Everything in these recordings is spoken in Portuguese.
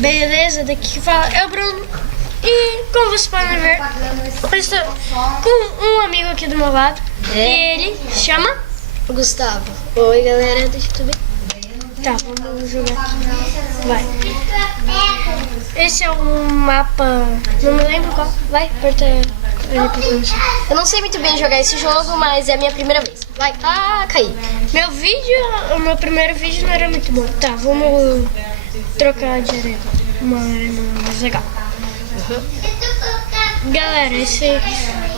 beleza? Daqui que fala é o Bruno. E como vocês podem ver, eu estou com um amigo aqui do meu lado. E ele se chama Gustavo. Oi, galera do YouTube. Tá, vamos jogar aqui. Vai. Esse é um mapa. Não me lembro qual. Vai, aperta ele pra começar. Eu não sei muito bem jogar esse jogo, mas é a minha primeira vez. Vai. Ah, caí. O meu primeiro vídeo não era muito bom. Tá, vamos trocar de arena. Uma arena mais legal. Galera, esse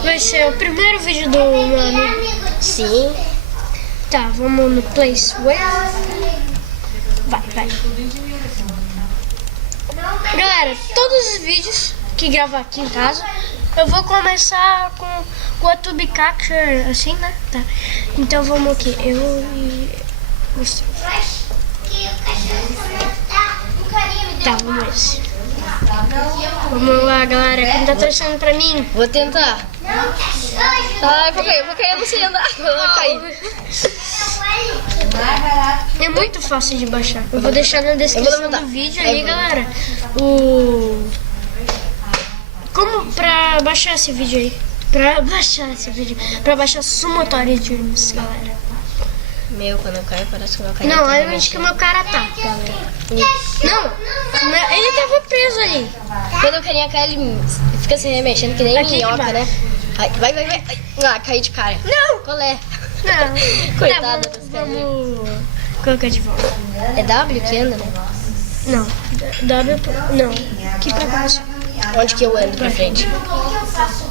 vai ser o primeiro vídeo do meu amigo. Sim. Tá, vamos no Place Where. Vai. Galera, todos os vídeos que gravar aqui em casa, eu vou começar com a Tube Capture, assim, né? Tá. Então vamos aqui, eu e Gustavo. Tá, vamos esse. Vamos lá, galera. Quem tá torcendo pra mim? Vou tentar. Ah, eu vou cair, eu não sei andar. Eu vou cair. É muito fácil de baixar. Eu vou deixar na descrição do vídeo aí, galera. Como pra baixar esse vídeo aí? Pra baixar Sumotório Dreams, galera. Meu, quando eu caio, parece que eu caio. Não, é onde que o meu cara tá, galera. Não, ele tava preso ali. Quando o carinha cai, ele fica se remexendo que nem Aqui minhoca, né? Vai. Ah, caí de cara. Não! Qual é? Não. Coitada Tá, das carinhas. vamos colocar de volta. É W que anda, né? Não, não. Aqui pra baixo. Onde que eu ando pra frente?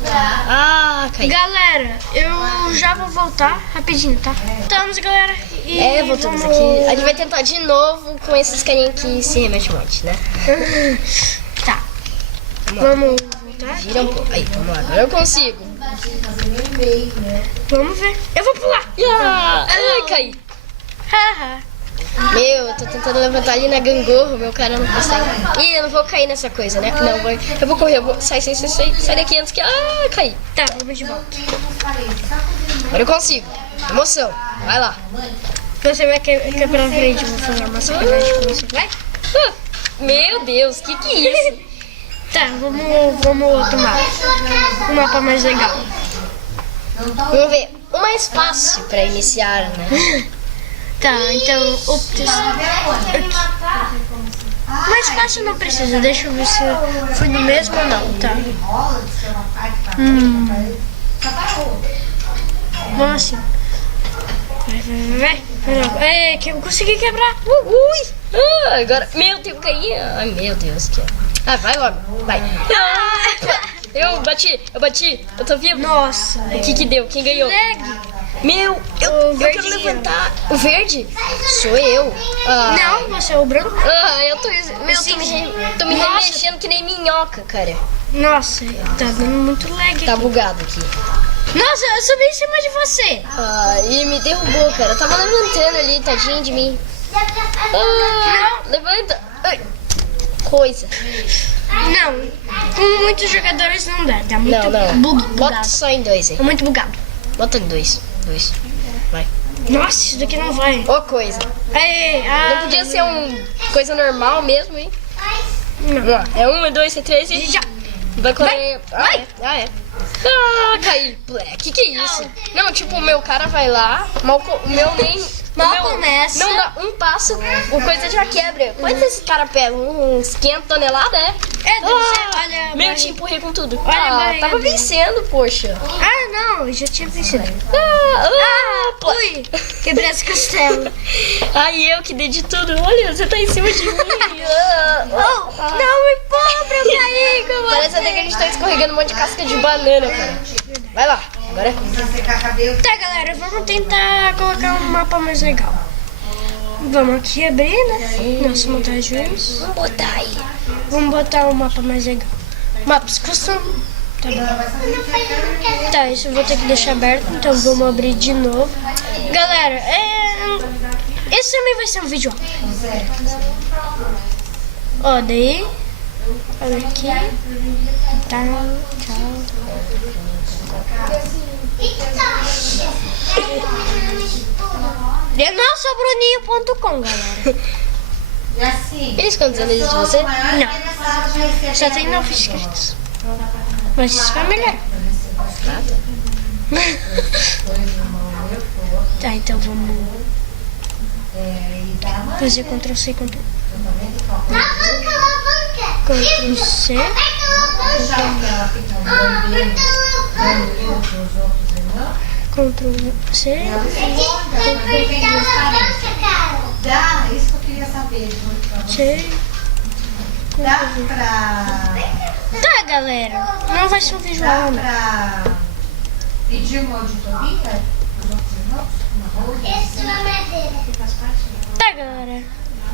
Ah, caí. Galera, eu já vou voltar rapidinho, tá? Estamos, galera. E Voltamos aqui. A gente vai tentar de novo com esses carinhas que se remexem um monte, né? Tá. Vamos voltar. Vira um pouco. Aí, vamos lá. Agora eu consigo. Vamos ver. Eu vou pular. Ai, caí. Haha. Meu, eu tô tentando levantar ali na gangorra, meu cara não consegue. Ih, eu não vou cair nessa coisa, né? Não, eu vou correr, sai daqui antes que... Ah, caí. Tá, vamos de volta. Agora eu consigo. Emoção. Vai lá. Você vai quebrar a frente, vou fazer uma sacanagem com você. Vai. Meu Deus, que é isso? Tá, vamos outro mapa. Um mapa mais legal. Vamos ver. O mais fácil pra iniciar, né? Tá, então... Mais fácil não precisa, deixa eu ver se foi no mesmo ou não, tá? Vamos assim. Vai. Que eu consegui quebrar. Ui! Agora... Meu, tem que cair. Ai, meu Deus. Vai logo. Vai. Eu bati. Eu tô vivo. Nossa. O que deu? Quem ganhou? Leg. Meu, eu quero levantar. O verde? Sou eu. Não, você é o branco. Eu tô me remexendo que nem minhoca, cara. Nossa, tá dando muito lag. Tá bugado aqui. Nossa, eu subi em cima de você. E me derrubou, cara. Eu tava levantando ali, tadinho de mim. Levanta. Coisa. Não, com muitos jogadores não dá. Tá muito bugado. Bota só em 2 aí. É muito bugado. Bota em 2. Vai. Nossa, isso daqui não vai. Ô, coisa. Não podia ser coisa normal mesmo, hein? Não. É 1, 2, 3 e... Já. Vai correr. Vai. Caí. Que é isso? Não, tipo, o meu cara vai lá, o meu nem... Mal começa. Não dá um passo, o coisa já quebra. Quanto esse cara pega? Uns 500 toneladas, é? Deve ser, olha. Meu, eu te empurrei com tudo. Olha, tava vencendo, poxa. Não, eu já tinha vencido. Ui. Quebrei esse castelo. Eu que dei de tudo. Olha, você tá em cima de mim. Não me poupa pra eu cair com você. Parece até que a gente tá escorregando um monte de casca de banana, cara. Vai lá, agora. Tá, galera, vamos tentar colocar um mapa mais legal. Vamos aqui abrir, né? Nossa montagem. Vamos botar aí. Vamos botar um mapa mais legal. Mapas custom. Tá bom. Tá, isso eu vou ter que deixar aberto, então vamos abrir de novo. Galera, esse também vai ser um vídeo. Ó, daí. Olha aqui. Tá, tchau. Eu não sou bruninho.com, galera. E assim, Eles quantos anos de você? Não. Só tem 9 inscritos. Mas isso vai melhorar. Tá, então vamos fazer Ctrl+C, Ctrl+C. Ctrl+C. dá, isso que eu queria saber. C. Dá pra... Tá, galera. Não vai ser um vídeo Dá longo. pra pedir uma auditoria? Tá, galera.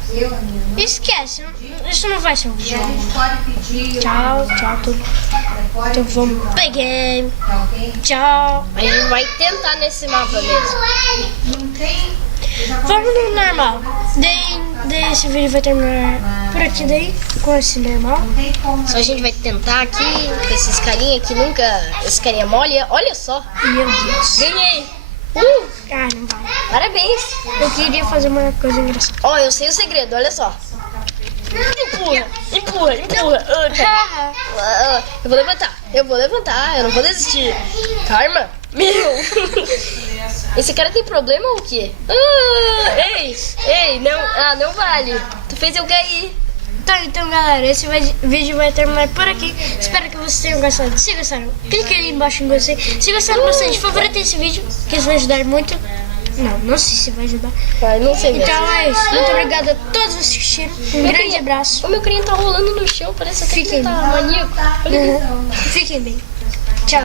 Eu, a minha irmã. Esquece. Isso não vai ser um E vídeo a longo. gente pode pedir... Tchau, tchau, tudo. Pode Então pedir vamos. Peguei. pra alguém? Tchau. A gente vai tentar nesse mapa mesmo. Não tem... eu já Vamos no normal. Daí esse vídeo vai terminar por aqui daí, com esse normal. não tem como... Só a gente vai tentar aqui com esses carinha que nunca... Esse carinha mole. Olha só. Meu Deus. Ganhei. Ah, não vai. Parabéns. Eu queria fazer uma coisa engraçada. Ó, eu sei o segredo, olha só. Empurra, empurra, empurra. Ah, tá. Eu vou levantar, eu não vou desistir. Karma? Meu. Esse cara tem problema ou o quê? Ei, não, não vale. Tu fez eu cair. Tá, então galera, esse vídeo vai terminar por aqui. Espero que vocês tenham gostado. Se gostaram, clique ali embaixo em gostei. Se gostaram bastante, favorita esse vídeo, que isso vai ajudar muito. Não sei se vai ajudar. Vai, não sei mesmo. Então é isso. Muito obrigada a todos que assistiram. Um grande abraço. O meu carinha tá rolando no chão, parece até que Fiquem ele tá maníaco. Fiquem bem.